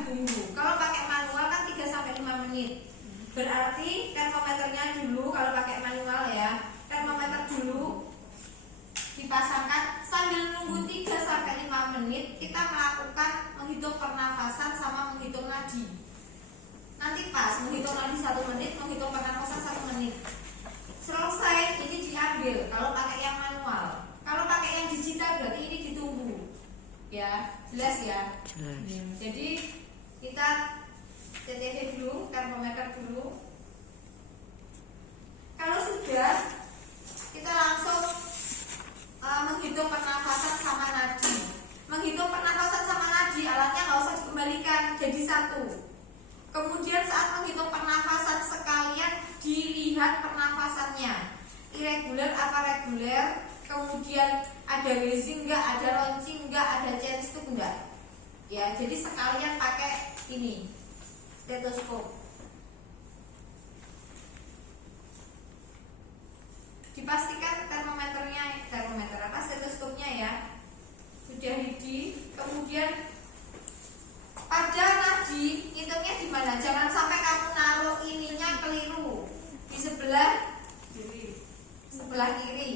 ditunggu. Kalau pakai manual kan 3-5 menit. Berarti termometernya dulu kalau pakai manual ya, termometer dulu dipasangkan sambil nunggu 3-5 menit kita melakukan menghitung pernafasan sama menghitung nadi. Nanti pas menghitung nadi 1 menit, menghitung pernafasan 1 menit. Selesai ini diambil kalau pakai yang manual. Kalau pakai yang digital berarti ini ditunggu. Ya, jelas ya? Jelas. Jadi kita TTV dulu, termometer dulu. Kalau sudah, kita langsung menghitung pernafasan sama nadi. Menghitung pernafasan sama nadi, alatnya nggak usah dikembalikan jadi 1. Kemudian saat menghitung pernafasan sekalian dilihat pernafasannya, irregular apa reguler, kemudian ada wheezing enggak, ada launching enggak, ada chest tube enggak. Ya, jadi sekalian pakai ini stetoskop. Dipastikan termometer apa stetoskopnya ya sudah ready. Kemudian pada nadi hitungnya di mana? Jangan sampai kamu naruh ininya keliru di sebelah kiri.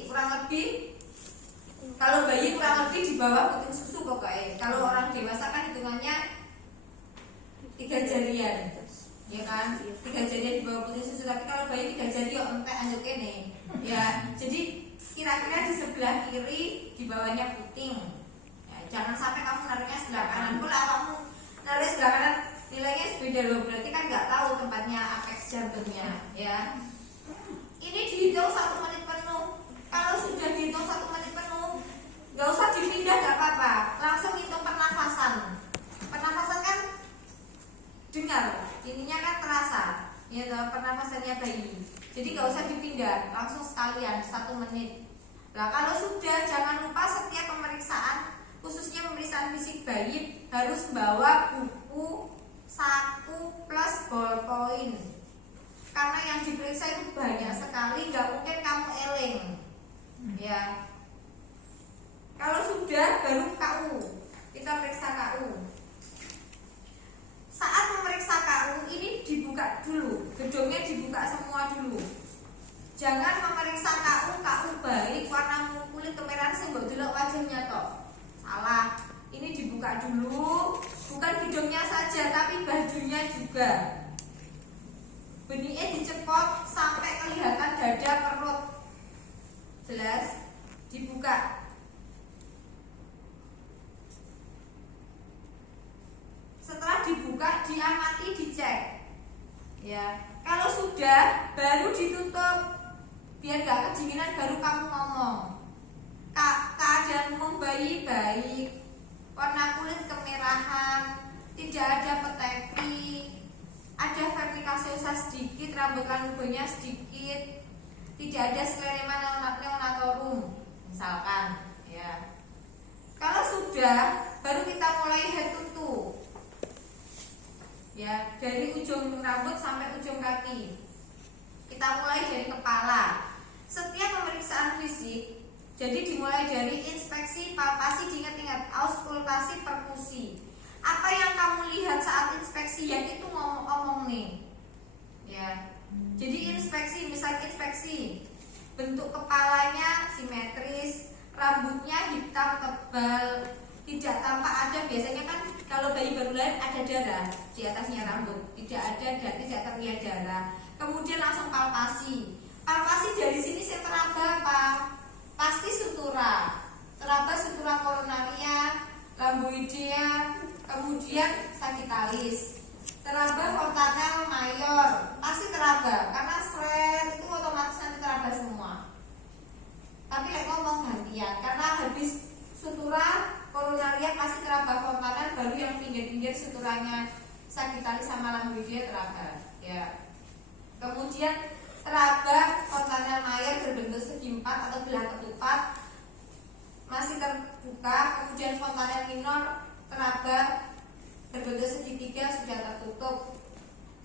Kurang lebih kalau bayi kurang lebih di bawah puting susu pokoknya. Kalau orang dewasa kan hitungannya 3 jarian, ya kan? 3 jarian di bawah puting susu. Tapi kalau bayi 3 jari yo entek anjuk kene. Ya, jadi kira-kira di sebelah kiri, di bawahnya puting. Ya, jangan sampai kamu naruhnya sebelah kanan. Kalau kamu naruh sebelah kanan nilainya beda loh, berarti kan nggak tahu tempatnya apex jantungnya. Ya, ini dihitung 1 menit penuh. Kalau sudah dihitung 1 menit penuh, nggak usah dipindah, nggak apa-apa. Langsung hitung pernafasan. Pernafasan kan dengar, ininya kan terasa, ya pernafasannya bayi. Jadi nggak usah dipindah, langsung sekalian 1 menit. Nah kalau sudah, jangan lupa setiap pemeriksaan, khususnya pemeriksaan fisik bayi, harus bawa buku, saku plus ballpoint. Karena yang diperiksa itu banyak sekali, nggak mungkin kamu eling. Ya. Kalau sudah, baru KU. Kita periksa KU. Saat memeriksa KU ini dibuka dulu, gedungnya dibuka semua dulu. Jangan memeriksa KU baik warna kulit kemerahan sing mbok delok wajahnya toh. Salah. Ini dibuka dulu, bukan gedungnya saja tapi bajunya juga. Benihnya dicepot sampai kelihatan dada perut. Jelas? Dibuka. Setelah dibuka, diamati, dicek. Ya, kalau sudah, baru ditutup. Biar gak kedinginan, baru kamu ngomong. Keadaan umum bayi baik, warna kulit kemerahan, tidak ada petepi, ada vertikasiosa sedikit, rambut lanugonya sedikit, tidak ada sklerema neonatorum, misalkan. Ya. Kalau sudah, baru kita mulai head to toe. Ya, dari ujung rambut sampai ujung kaki. Kita mulai dari kepala. Setiap pemeriksaan fisik, jadi dimulai dari inspeksi, palpasi, diingat-ingat, auskultasi, perkusi. Apa yang kamu lihat saat inspeksi, yang itu ngomong nih. Ya. Jadi inspeksi, misalnya inspeksi, bentuk kepalanya simetris, rambutnya hitam tebal, tidak tampak ada, biasanya kan kalau bayi baru lahir ada darah di atasnya rambut, tidak ada dan tidak terlihat darah. Kemudian langsung palpasi. Palpasi dari sini saya teraba apa? Pasti sutura. Teraba sutura koronaria, lamboidea, kemudian sagittalis. Teraba fontanel mayor, pasti teraba karena seret itu otomatis nanti teraba semua. Tapi ngomong gantian karena habis sutura koronaria pasti teraba fontanel, baru yang pinggir-pinggir suturanya sagittalis sama lamboidea teraba. Ya. Kemudian teraba fontanel mayor berbentuk segi 4 atau belah ketupat masih terbuka. Kemudian fontanel minor teraba berbentuk segitiga sudah tertutup,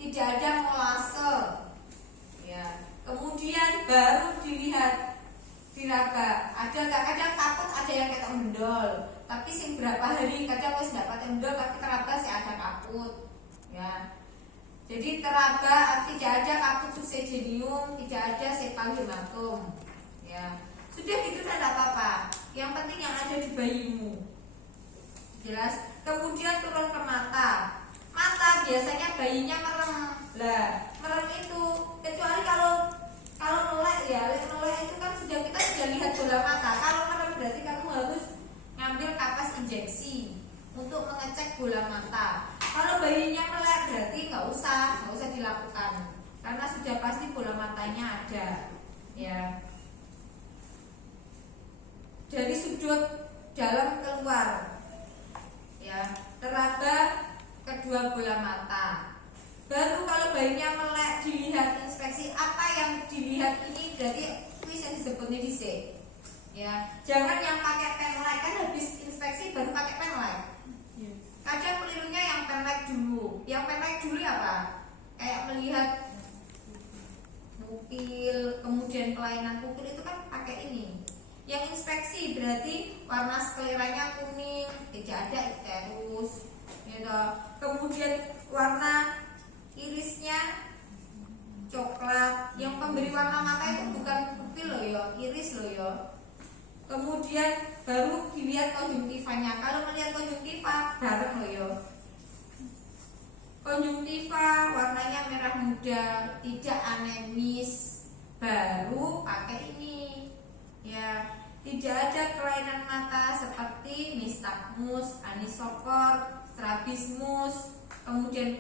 tidak ada molase. Ya. Kemudian baru dilihat diraba, ada nggak, kadang takut ada yang kayak mendol, tapi sing berapa hari kadang wis dapat endol tapi teraba sih ada kaput ya. Jadi teraba tidak ada kaput subsedenium, tidak ada sepal hematom ya. Sudah gitu tidak apa-apa. Yang penting yang ada di bayimu. Jelas. Kemudian turun ke mata. Mata biasanya bayinya merem. Lah, merem itu kecuali kalau nolak ya, nolak itu kan kita sudah lihat bola mata. Kalau merem berarti kamu harus ngambil kapas injeksi untuk mengecek bola mata. Kalau bayinya melek berarti nggak usah dilakukan karena sudah pasti bola matanya ada ya. Dari sudut dalam keluar ya, teraba kedua bola mata. Baru kalau bayinya melek dilihat inspeksi. Apa yang dilihat ini berarti kuis yang disebutnya dhisik ya. Jangan yang pakai penlight, kan habis inspeksi baru pakai penlight. Kadang kelirunya yang penlight dulu. Yang penlight dulu apa? Kayak melihat pupil, kemudian kelainan pupil itu kan pakai ini. Yang inspeksi berarti warna skleranya kuning, tidak ada icterus gitu. Kemudian warna irisnya coklat. Yang pemberi warna mata itu bukan pupil loh ya, iris loh ya. Kemudian baru dilihat konjungtivanya. Kalau melihat konjungtiva bareng loh ya. Konjungtiva warnanya merah muda, tidak anemis, baru pakai ini ya. Tidak ada kelainan mata seperti nystagmus, anisopor, strabismus, kemudian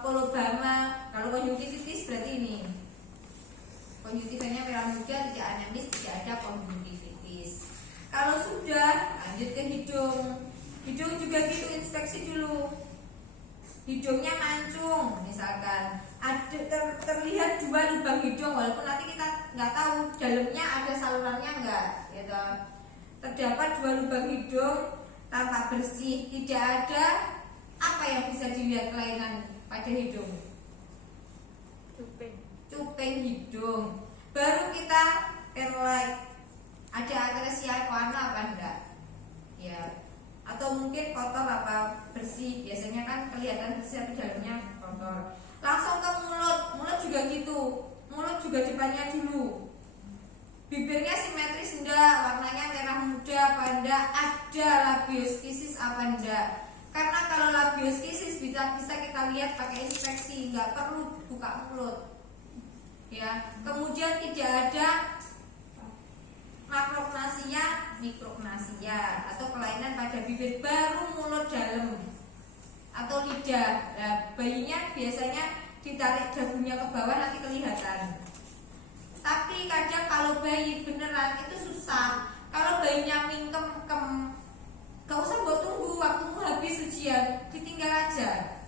kolobama. Kalau konjungtivitis berarti ini. Konjungtivanya merah muda, tidak anemis, tidak ada konjungtivitis. Kalau sudah lanjut ke hidung. Hidung juga gitu, inspeksi dulu. Hidungnya mancung misalkan, ada terlihat 2 lubang hidung, walaupun nanti kita nggak tahu dalamnya ada salurannya nggak gitu. Terdapat 2 lubang hidung tampak bersih, tidak ada apa yang bisa dilihat kelainan pada hidung. Cuping hidung. Baru kita penlight, ada atresia warna apa enggak ya, atau mungkin kotor apa bersih. Biasanya kan kelihatan bersih tapi dalamnya kotor. Langsung ke mulut. Mulut juga gitu. Mulut juga depannya dulu. Bibirnya simetris enggak, warnanya merah muda apa enggak, ada labioskisis apa enggak. Karena kalau labioskisis bisa kita lihat pakai inspeksi, enggak perlu buka mulut ya. Kemudian tidak ada makrognasia, mikrognasia atau kelainan pada bibir. Baru mulut dalam atau lidah. Nah, bayinya biasanya ditarik dagunya ke bawah nanti kelihatan. Tapi kadang kalau bayi beneran itu susah. Kalau bayinya mingkem-kem, gak usah buat tunggu waktumu habis ujian, ditinggal aja,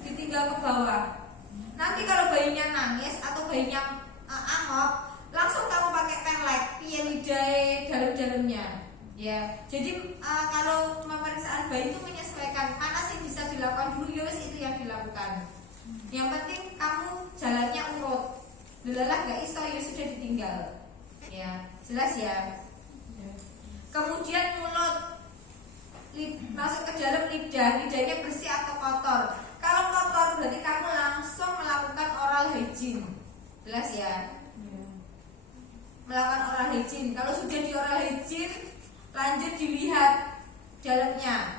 ditinggal ke bawah. Nanti kalau bayinya nangis atau bayinya angop, langsung kamu pakai penlight, piye lidahe dalam-dalamnya ya. Jadi kalau pemeriksaan bayi itu menyesuaikan mana sih bisa dilakukan dulu, yos itu yang dilakukan. Yang penting kamu jalannya urut. Delalah gak iso ya sudah ditinggal ya. Jelas ya. Kemudian mulut, masuk ke dalam lidah. Lidahnya bersih atau kotor. Kalau kotor berarti kamu langsung melakukan oral hygiene. Jelas ya. Melakukan oral hygiene. Kalau sudah di oral hygiene, lanjut dilihat dalamnya.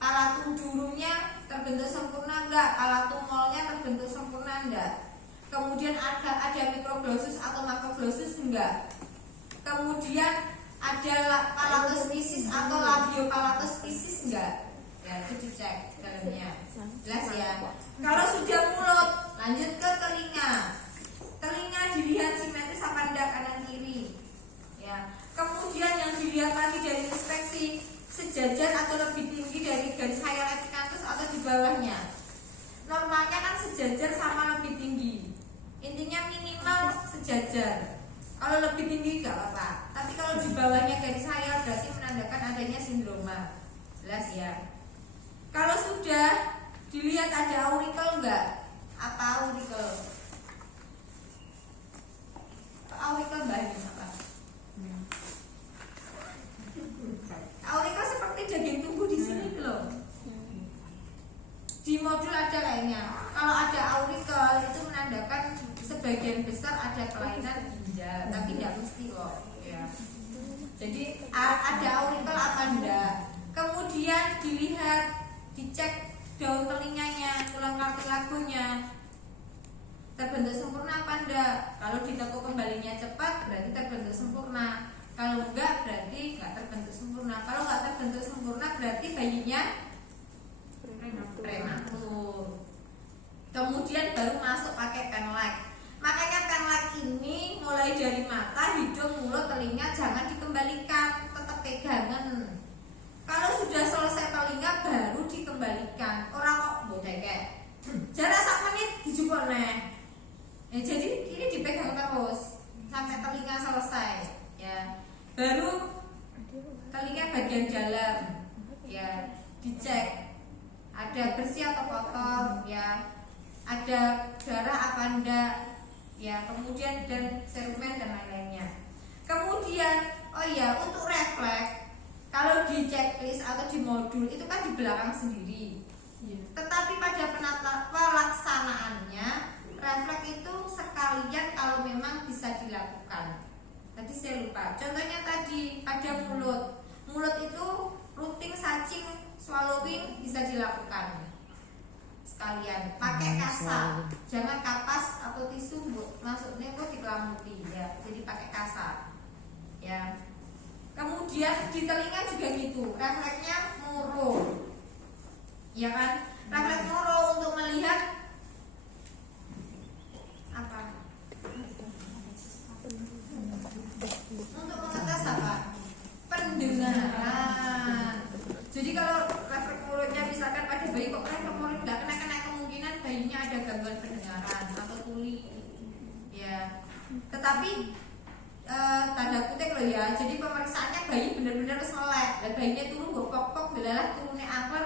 Palatum durumnya terbentuk sempurna enggak? Palatum molnya terbentuk sempurna enggak? Kemudian ada mikroglossus atau makroglossus enggak? Kemudian ada palatus piscis atau labiopalatus piscis enggak? Ya, itu dicek dalamnya. Jelas ya. Kalau sudah mulut, lanjut ke telinga. Telinga dilihat simetris apa enggak kanan kiri. Ya. Kemudian yang dilihat lagi dari inspeksi, sejajar atau lebih tinggi dari garis hieraticanthus atau di bawahnya. Normalnya kan sejajar sama lebih tinggi. Intinya minimal sejajar. Kalau lebih tinggi gak apa-apa. Tapi kalau di bawahnya garis hierarki berarti menandakan adanya sindroma. Jelas ya. Kalau sudah dilihat ada aurikel enggak? Apa aurikel? Aurikel mbak ini apa? aurikel seperti daging tumbuh di sini loh. Di modul ada lainnya. Kalau ada aurikel itu menandakan sebagian besar ada kelainan ginjal, tapi tidak mesti loh. Ya. Jadi ada aurikel apa enggak? Kemudian dilihat, dicek daun telinganya, tulang kartilagonya terbentuk sempurna apa enggak. Kalau ditekuk kembalinya cepat berarti terbentuk sempurna. Kalau enggak berarti enggak terbentuk sempurna. Kalau enggak terbentuk sempurna berarti bayinya prematur. Kemudian baru masuk pakai penlight. Makanya penlight ini mulai dari mata, hidung, mulut, telinga jangan dikembalikan, tetap pegangan. Kalau sudah selesai telinga baru dikembalikan. Orang kok bodai kayak jarak 1 menit dijupuk neh. Ya, jadi ini dipegang terus sampai telinga selesai. Ya, baru telinga bagian dalam ya dicek ada bersih atau kotor, ya ada darah apa enggak, ya kemudian dan serumen dan lain-lainnya. Kemudian oh ya, untuk refleks kalau di checklist atau di modul itu kan di belakang sendiri, tetapi pada pelaksanaannya refleks itu sekalian kalau memang bisa dilakukan. Tadi saya lupa. Contohnya tadi pada mulut itu routing, sacing, swallowing bisa dilakukan sekalian. Pakai kasa, jangan kapas atau tisu masuknya kok dikelamuti ya. Jadi pakai kasa. Ya. Kemudian di telinga juga gitu. Refleksnya moro. Ya kan? Refleks moro untuk melihat apa? Untuk mengetes apa? Pendengaran. Jadi kalau refleks mulutnya misalkan pada bayi kok refleks mulut nggak kena kemungkinan bayinya ada gangguan pendengaran atau tuli. Ya. Tetapi tanda kutip loh ya. Jadi pemeriksaannya bayi benar-benar harus melek. Dan bayinya turun bokok-bokok, belalah turunnya angker.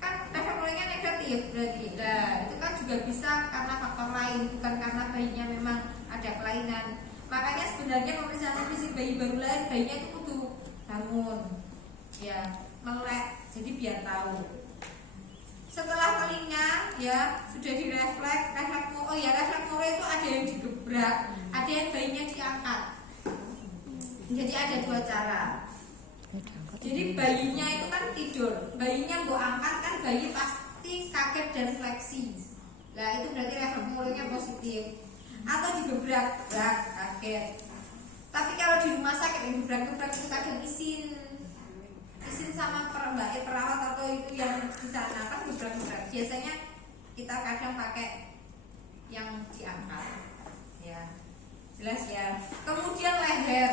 Kan refleks mulutnya negatif berarti. Nah, itu kan juga bisa karena faktor lain, bukan karena bayinya memang ada kelainan. Makanya sebenarnya pemeriksaan fisik bayi baru lahir, bayinya itu kudu bangun, ya melek, jadi biar tahu. Setelah telinga, ya sudah direfleks, refleks moro itu ada yang digebrak, ada yang bayinya diangkat. Jadi ada 2 cara. Jadi bayinya itu kan tidur, bayinya mau angkat kan bayi pasti kaget dan fleksi. Nah itu berarti refleks moronya positif. Atau digebrak, kaget. Tapi kalau di rumah sakit yang gebrak-gebrak itu kadang izin sama perawat atau itu yang di sana kan gebrak-gebrak. Biasanya kita kadang pakai yang diangkat. Ya, jelas ya. Kemudian leher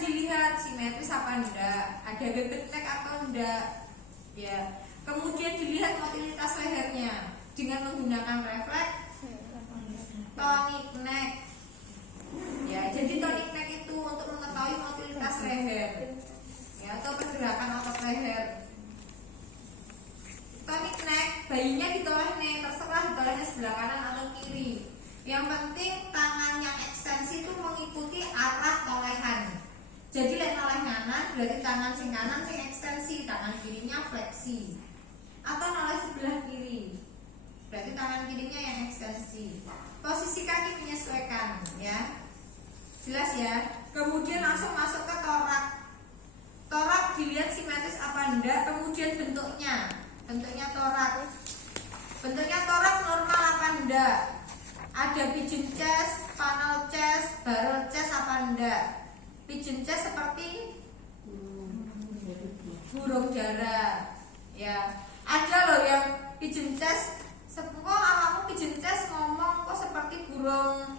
dilihat simetris apa enggak, ada bebek neck atau enggak. Ya. Kemudian dilihat motilitas lehernya dengan menggunakan refleks tonic neck. Ya, jadi tonic neck itu untuk mengetahui motilitas leher, ya, atau pergerakan otot leher. Tonic neck, bayinya ditoleh nih, terserah ditolehnya sebelah kanan atau kiri. Yang penting tangan yang ekstensi itu mengikuti arah tolehan. Jadi lek noleh kanan berarti tangan sing kanan sing ekstensi, tangan kirinya fleksi. Atau noleh sebelah kiri, berarti tangan kirinya yang ekstensi. Posisi kaki menyesuaikan, ya. Jelas ya. Kemudian langsung masuk ke torak. Torak dilihat simetris apa enggak, kemudian bentuknya torak. Bentuknya torak normal apa enggak? Ada pigeon chest, funnel chest, barrel chest apa enggak? Pigeon chest seperti burung dara. Ya. Ada loh yang pigeon chest. Kok awakmu pigeon chest ngomong kok seperti burung.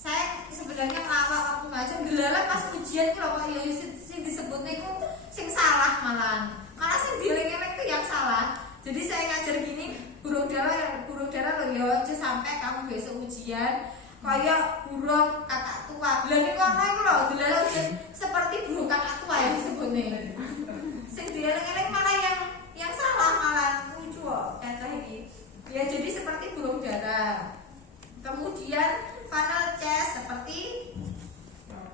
Saya sebenarnya ngelawak waktu ngajar gelalan pas ujian itu loh, ya sing disebutnya itu sing salah malah sing dieling-eling itu yang salah. Jadi saya ngajar gini, burung dara loh ya, aja sampai kamu besok ujian kayak burung kakak tua. Lah nek kono iku lho gelalan ujian seperti burung kakak tua ya disebutnya. Sing dieling-eling malah yang salah malah lucu kok kaca iki. Ya jadi seperti burung dara. Kemudian funnel chest seperti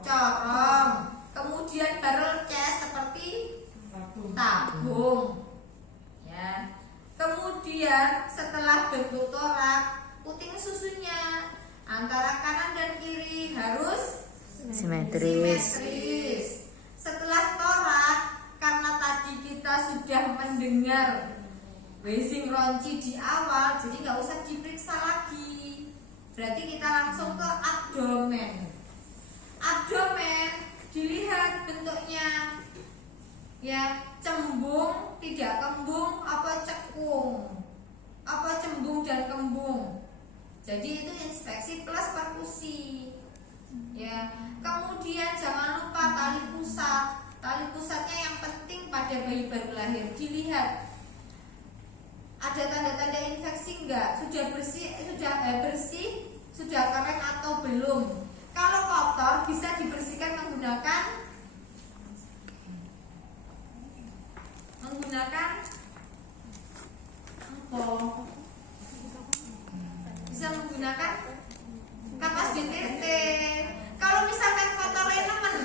corong. Kemudian barrel chest seperti Kemudian setelah bentuk torak, puting susunya antara kanan dan kiri harus simetris. Setelah torak, karena tadi kita sudah mendengar wheezing ronci di awal, jadi nggak usah diperiksa lagi. Berarti kita langsung ke abdomen. Abdomen dilihat bentuknya, ya, cembung, tidak kembung, apa cekung, apa cembung dan kembung. Jadi itu inspeksi plus perkusi, ya. Kemudian jangan lupa tali pusat. Tali pusatnya yang penting pada bayi baru lahir dilihat ada tanda-tanda infeksi enggak, sudah bersih, sudah kering atau belum. Kalau kotor bisa dibersihkan menggunakan bisa menggunakan kapas DTT. Kalau misalkan kotornya nemen,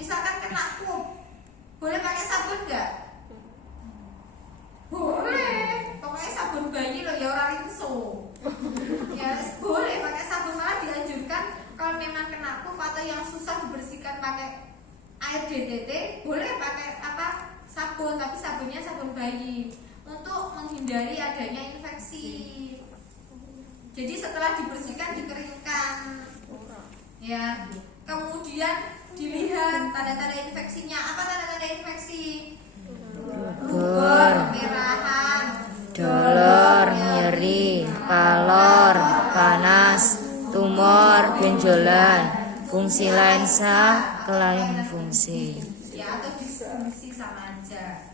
misalkan kena kup, boleh pakai sabun enggak? Boleh, pokoknya sabun bayi loh ya, orang rinso. Ya boleh pakai sabun, malah dianjurkan kalau memang kena kup atau yang susah dibersihkan pakai air DTT, boleh pakai sabun, tapi sabunnya sabun bayi untuk menghindari adanya infeksi. Jadi setelah dibersihkan dikeringkan, ya. Kemudian dilihat tanda-tanda infeksinya. Apa tanda-tanda infeksi? Rubor, kemerahan, dolor, nyeri, kalor, panas, tumor, benjolan, fungsi lensa, kelainan fungsi. Ya, atau disfungsi sama aja.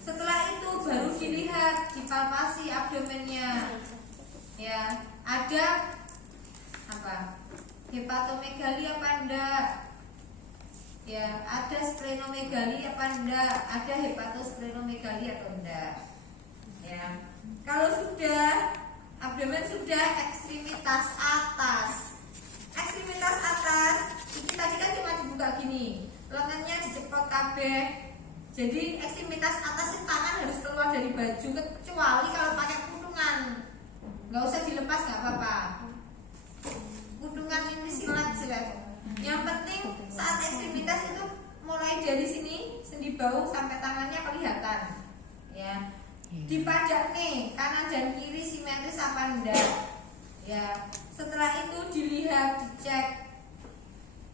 Setelah itu baru dilihat, dipalpasi abdomennya. Ya, ada apa? Hepatomegali apa enggak? Ya, ada splenomegali apa enggak? Ada hepatosplenomegali atau enggak? Ya. Kalau sudah abdomen sudah ekstremitas atas. Ekstremitas atas, ini tadi kan cuma dibuka gini. Lengannya diceprot kabeh. Jadi ekstremitas atas tangan harus keluar dari baju kecuali kalau pakai kudungan. Nggak usah dilepas, nggak apa-apa. Kudungan ini silat. Yang penting saat ekstremitas itu mulai dari sini sendi bahu sampai tangannya kelihatan, ya. Dipajak nih kanan dan kiri simetris apa enggak, ya. Setelah itu dilihat,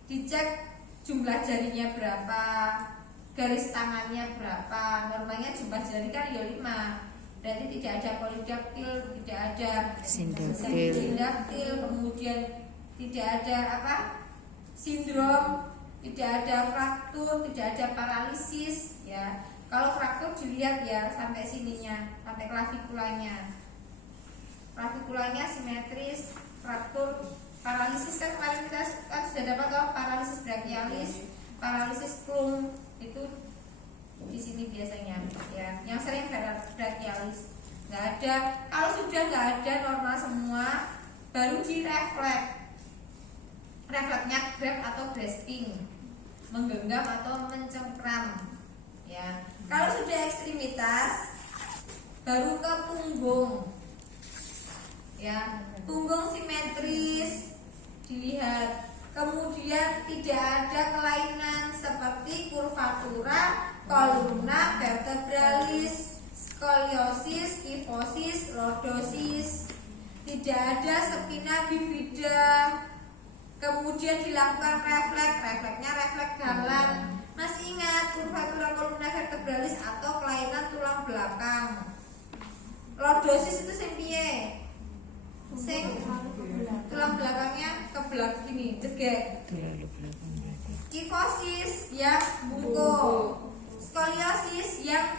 dicek jumlah jarinya berapa, garis tangannya berapa. Normalnya jumlah jari kan ya 5. Berarti tidak ada polidaktil, tidak ada sindaktil, kemudian tidak ada sindrom, tidak ada fraktur, tidak ada paralisis, ya. Kalau fraktur dilihat ya sampai sininya, sampai klavikulanya. Klavikulanya simetris, fraktur, paralisis kan kemarin kita sudah dapat paralisis brachialis, paralisis plum itu di sini biasanya, ya. Yang sering brachialis nggak ada. Kalau sudah nggak ada, normal semua, baru direfleks. Refleksnya grab atau grasping, menggenggam atau mencengkram, ya. Kalau sudah ekstremitas, baru ke punggung, ya. Punggung simetris dilihat. Kemudian tidak ada kelainan seperti kurvatura, kolumna vertebralis, skoliosis, kifosis, lordosis. Tidak ada spina bifida. Kemudian dilakukan refleksnya refleks galan. Masih ingat kurvatura kolumna vertebralis atau kelainan tulang belakang. Lordosis itu sing piye? Sing tulang belakangnya ke belakang gini, cegek. Kifosis yang bungkuk. Skoliosis yang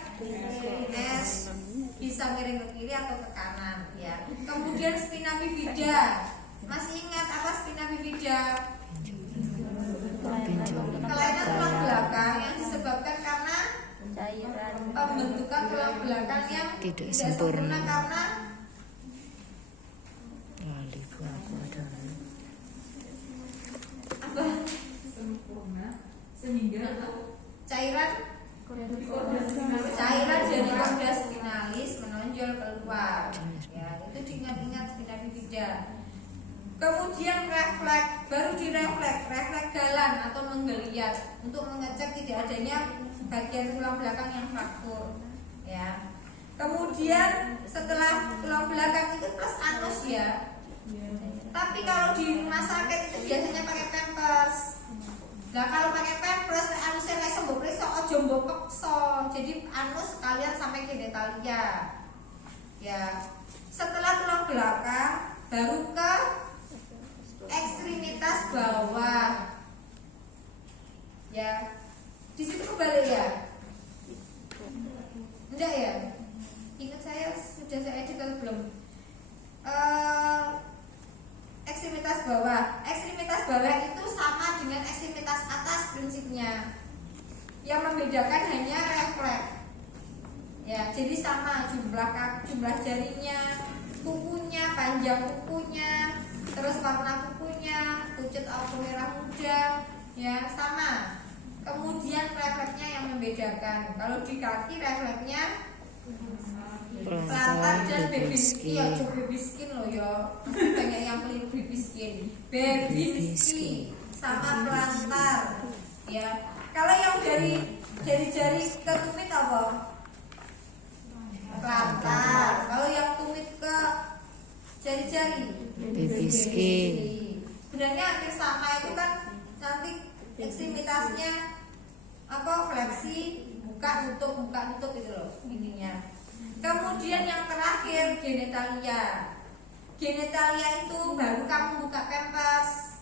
S, bisa miring ke kiri atau ke kanan, ya. Kemudian spina bifida. Masih ingat apa spina bifida? Kelainan tulang belakang yang disebabkan karena pembentukan tulang belakang yang tidak sempurna karena apa? Sehingga cairan dari korda spinalis menonjol keluar Kemudian refleks, baru direfleks, refleks jalan atau menggeliat untuk mengecek tidak adanya bagian tulang belakang yang fraktur. Ya. Kemudian setelah tulang belakang itu plus anus ya. Tapi kalau di rumah sakit itu biasanya pakai pampers. Nah kalau pakai pampers, anusnya nggak sembuh periksa, ojo mbok peksa. Jadi anus kalian sampai genitalia. Ya. Setelah tulang belakang, baru ke ekstremitas bawah. Ya. Di situ kembali ya. Enggak ya? Ingat saya sudah saya edit atau belum? Ekstremitas bawah. Ekstremitas bawah itu sama dengan ekstremitas atas prinsipnya. Yang membedakan hanya refleks. Ya, jadi sama jumlah jarinya, kukunya, panjang kukunya, terus warna kukunya, pucet atau merah muda, ya sama. Kemudian refleksnya yang membedakan. Kalau di kaki refleksnya plantar dan baby skin. Ya, baby skin loh ya. Banyak yang keliru baby skin. Baby skin sama plantar. Ya. Kalau yang dari jari-jari ke tumit apa? Plantar. Kalau yang tumit ke jari-jari baby skin. Sebenarnya hampir sama, itu kan nanti ekstremitasnya apa fleksi, buka nutup itu loh intinya. Kemudian yang terakhir genitalia. Genitalia itu baru kamu buka pampers.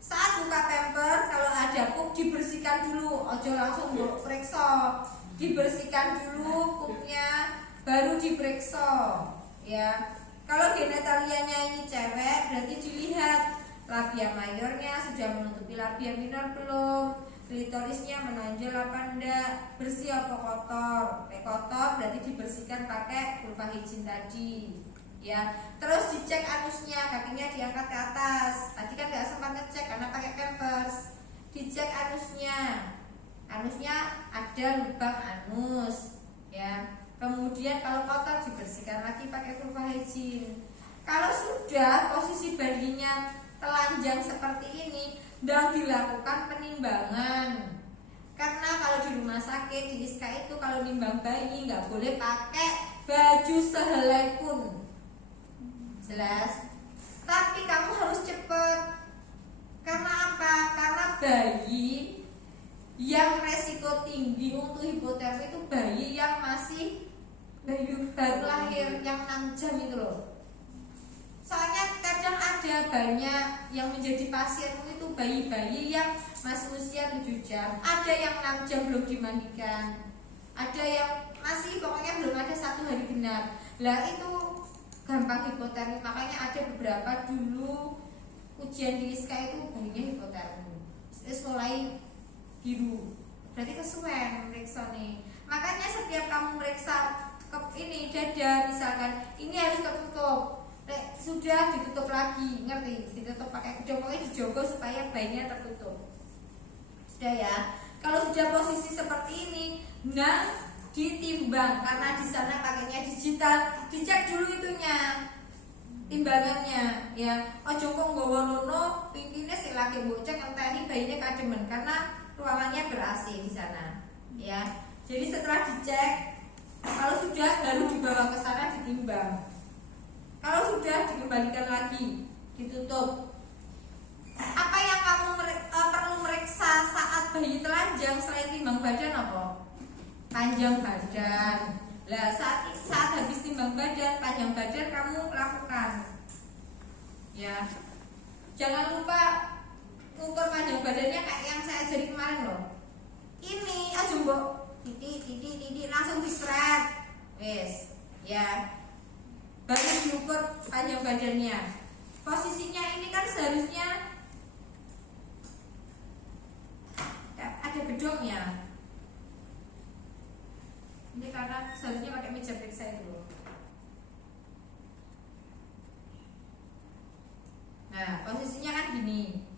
Saat buka pampers kalau ada pup dibersihkan dulu, ojo langsung mbok periksa. Dibersihkan dulu pupnya, baru diperiksa. Ya. Kalau genitalianya ini cewek berarti dilihat labia mayornya sudah menutupi labia minor belum, klitorisnya menonjol apa enggak, bersih apa kotor. Kotor berarti dibersihkan pakai vulva hygiene tadi. Ya, terus dicek anusnya, kakinya diangkat ke atas. Tadi kan nggak sempat ngecek karena pakai pampers. Dicek anusnya. Anusnya ada lubang anus, ya. Kemudian kalau kotor dibersihkan lagi pakai vulva hygiene. Kalau sudah posisi bayinya telanjang seperti ini, dan dilakukan penimbangan. Karena kalau di rumah sakit di ISKA itu kalau nimbang bayi nggak boleh pakai baju sehelai pun. Jelas? Tapi kamu harus cepet. Karena apa? Karena bayi yang resiko tinggi untuk hipotermi itu bayi yang masih bayi baru lahir yang 6 jam itu loh. Soalnya kadang ada banyak yang menjadi pasienmu itu bayi-bayi yang masih usia 7 jam, ada yang 6 jam belum dimandikan, ada yang masih pokoknya belum ada 1 hari genap. Lah itu gampang hipotermi, makanya ada beberapa dulu ujian di ISKA itu bayinya hipotermi. Terus mulai biru, berarti kesuwen meriksa nih. Makanya setiap kamu meriksa ini dada misalkan, ini harus tertutup. Sudah ditutup lagi, ngerti? Ditutup pakai kedong, pokoknya dijogo supaya bayinya tertutup. Sudah ya. Kalau sudah posisi seperti ini, nah ditimbang karena di sana pakainya digital, dicek dulu itunya, timbangannya, ya. Ojo kok nggawa rono, pinkine sing lagi mbok cek enteni bayinya kademen karena ruangannya ber-AC di sana, ya. Jadi setelah dicek, kalau sudah baru dibawa ke sana ditimbang. Kalau sudah dikembalikan lagi, ditutup. Apa yang kamu perlu meriksa saat bayi telanjang selain timbang badan apa? Panjang badan. Lah saat habis timbang badan, panjang badan kamu lakukan. Ya. Jangan lupa ukur panjang badannya kayak yang saya ajarin kemarin loh. Ini aja mbok titik langsung diseret. Wes, ya. Baru diukur panjang badannya. Posisinya ini kan seharusnya ada bedongnya. Ini karena seharusnya pakai meja periksa itu. Nah, posisinya kan gini.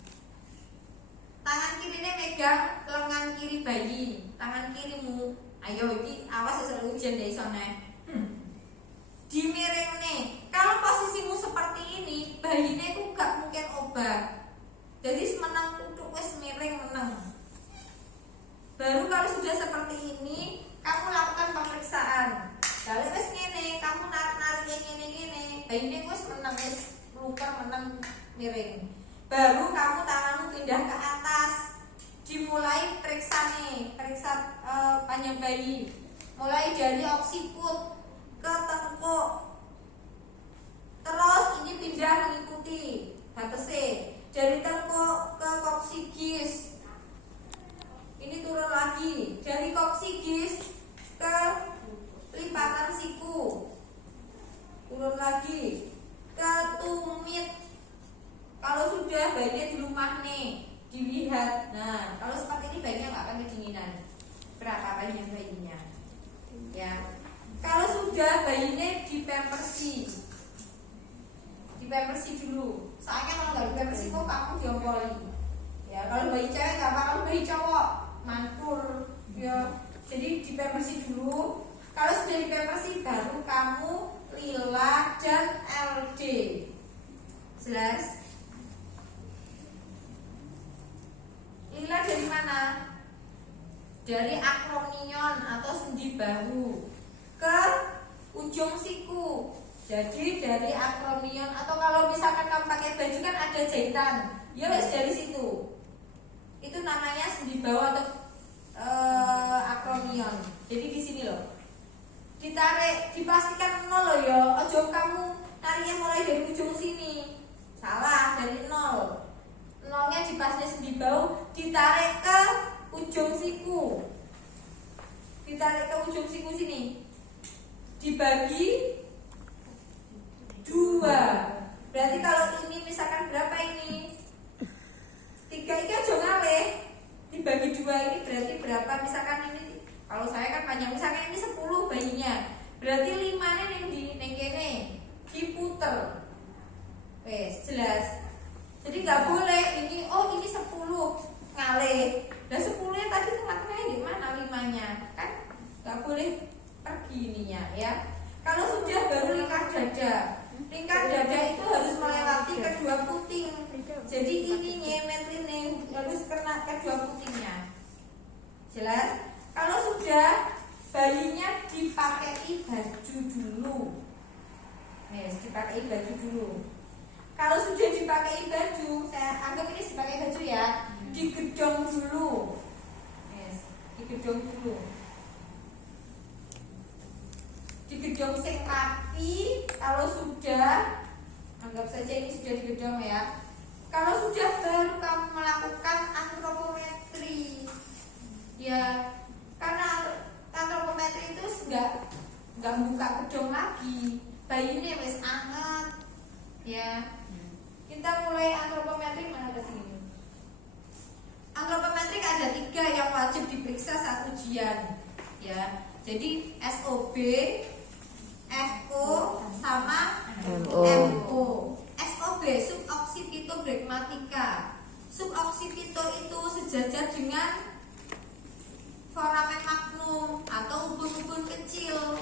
Tangan kirinya megang lengan kiri bayi, tangan kirimu. Ayo iki awas sesuk ujian dari sana. Dimiring nih, Kalau posisimu seperti ini, bayinya itu gak mungkin obah. Jadi menang kudu wis miring menang. Baru kalau sudah seperti ini, kamu lakukan pemeriksaan. Kalau wis ngene, kamu narik ngene, bayinya wis menang, wis luka menang miring. Baru kamu tanganmu pindah ke atas. Dimulai periksa panjang bayi. Mulai dari oksiput ke tengkuk. Terus ini pindah mengikuti batasnya dari tengkuk ke koksigis. Ini turun lagi dari koksigis ke lipatan siku. Turun lagi ke tumit. Kalau sudah bayinya di rumah nih, dilihat. Nah, kalau seperti ini bayinya nggak akan kedinginan. Berapa panjang bayinya? Ya. Kalau sudah bayinya dipampersi. Dipampersi dulu. Soalnya kalau nggak dipampersi kok kamu diompoli. Ya, kalau bayi cewek nggak apa, kalau bayi cowok mantul. Ya, jadi dipampersi dulu. Kalau sudah dipampersi baru kamu lila dan LD. Jelas? Lila dari mana? Dari akronion atau sendi bahu ke ujung siku. Jadi dari akronion atau kalau misalkan kamu pakai baju kan ada jahitan, ya wes dari situ. Itu namanya sendi bahu atau akronion. Jadi di sini loh. Ditarik, dipastikan nol loh ya. Ojo kamu tariknya mulai dari ujung sini. Salah, dari nol. Nolnya dipasnya sendi bahu, ditarik ke ujung siku. Ditarik ke ujung siku sini. Dibagi 2. Berarti kalau ini misalkan berapa ini? 3 ini aja ngalih. Dibagi 2 ini berarti berapa? Misalkan ini, kalau saya kan panjang, misalkan ini 10 bayinya. Berarti 5-nya neng kene diputer. Wes, jelas. Jadi nggak boleh ini, oh ini 10 ngalih. Dan 10-nya tadi tengah-tengahnya di mana 5-nya? Kan nggak boleh pergi ininya ya. Kalau sudah baru lingkar dada. Lingkar dada itu harus melewati kedua puting. Jadi ini metline harus kena kedua putingnya. Jelas? Kalau sudah bayinya dipakai baju dulu. Yes, dipakai baju dulu. Kalau sudah dipakai baju, saya anggap ini dipakai baju ya, digedong dulu. Yes, digedong dulu. Digedong sing rapi. Kalau sudah, anggap saja ini sudah digedong ya. Kalau sudah baru kamu melakukan antropometri. Ya, karena antropometri itu enggak buka gedong lagi. Bayinya wis anget. Ya. Kita mulai antropometri mana ke sini. Antropometrik ada 3 yang wajib diperiksa saat ujian. Ya. Jadi SOB, FO sama MO. SOB suboccipitobregmatica. Suboccipito itu sejajar dengan foramen magnum atau ubun-ubun kecil.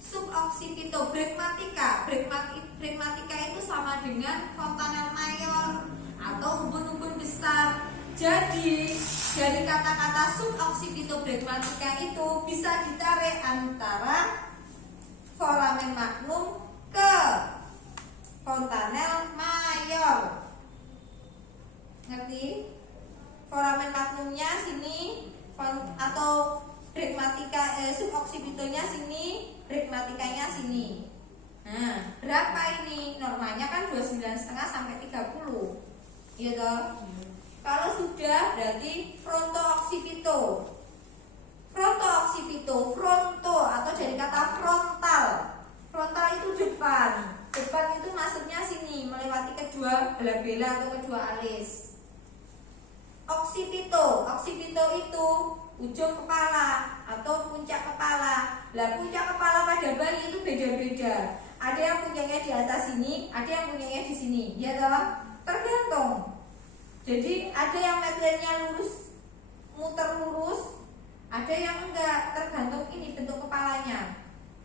Suboccipitobregmatica. Bregmatica itu sama dengan fontanel mayor atau ubun-ubun besar. Jadi dari kata-kata suboccipitobregmatica itu bisa ditarik antara foramen magnum ke fontanel mayor. Ngerti? Foramen magnumnya sini atau bregmatica, suboccipitonya sini, bregmaticanya sini. Nah, berapa ini? Normanya kan 29,5 sampai 30. Iya toh? Kalau sudah berarti frontooccipito. Frontooccipito, fronto atau dari kata frontal. Frontal itu depan. Depan itu maksudnya sini, melewati kedua belah-belah atau kedua alis. Occipito, occipito itu ujung kepala atau puncak kepala. Lah puncak kepala pada bayi itu beda-beda. Ada yang punyanya di atas sini, ada yang punyanya di sini. Ya toh? Tergantung. Jadi ada yang metodenya lurus, muter lurus, ada yang enggak, tergantung ini bentuk kepalanya.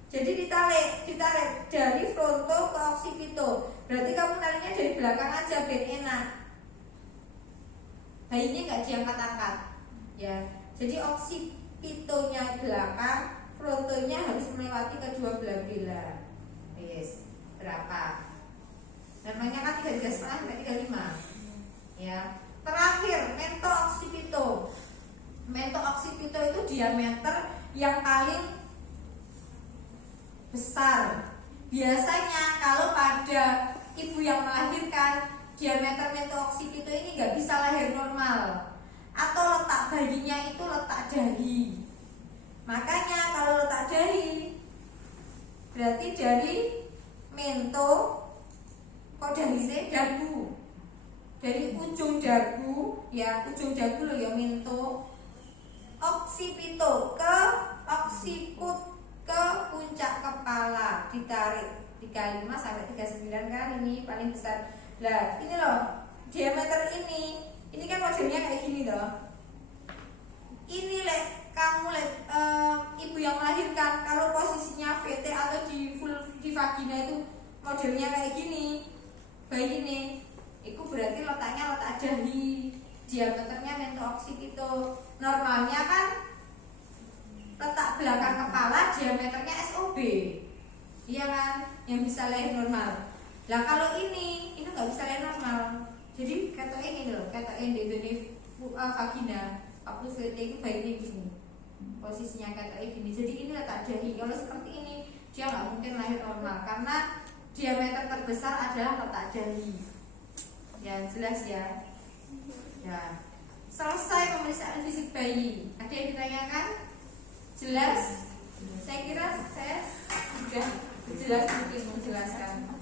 Jadi ditarik dari fronto ke occipito. Berarti kamu nariknya dari belakang aja biar enak. Bayinya nggak diangkat-angkat, ya. Jadi occipitonya belakang, frontonya harus melewati kedua belah belah. Yes. Berapa? Namanya kan 33,5 sampai 35. Ya. Terakhir, mento occipito. Mento occipito itu diameter yang paling besar. Biasanya kalau pada ibu yang melahirkan, diameter mento occipito ini nggak bisa lahir normal, atau letak bayinya itu letak dahi. Makanya kalau letak dahi berarti dari mento, kok dahi sih? Dagu. Dari ujung dagu, ya ujung dagu loh ya, mento occipito ke occiput ke puncak kepala, ditarik 35 sampai 39 kan, ini paling besar. Nah ini loh diameter ini kan modelnya kayak gini loh. Ini kamu ibu yang melahirkan, kalau posisinya VT atau di vagina itu modelnya kayak gini, bayi ini itu berarti letaknya letak dahi, diameternya mento occipito. Normalnya kan letak belakang kepala diameternya SOB, iya kan, yang bisa lahir normal. Lah kalau ini nggak bisa lahir normal. Jadi kata ini loh, kata ini dari vagina, waktu VT itu bayi gini, posisinya kata gini. Jadi ini letak dahi. Kalau seperti ini dia nggak mungkin lahir normal karena diameter terbesar adalah letak dahi. Ya jelas ya. Ya. Selesai pemeriksaan fisik bayi. Ada yang ditanyakan? Jelas? Saya kira saya sudah jelas mungkin menjelaskan.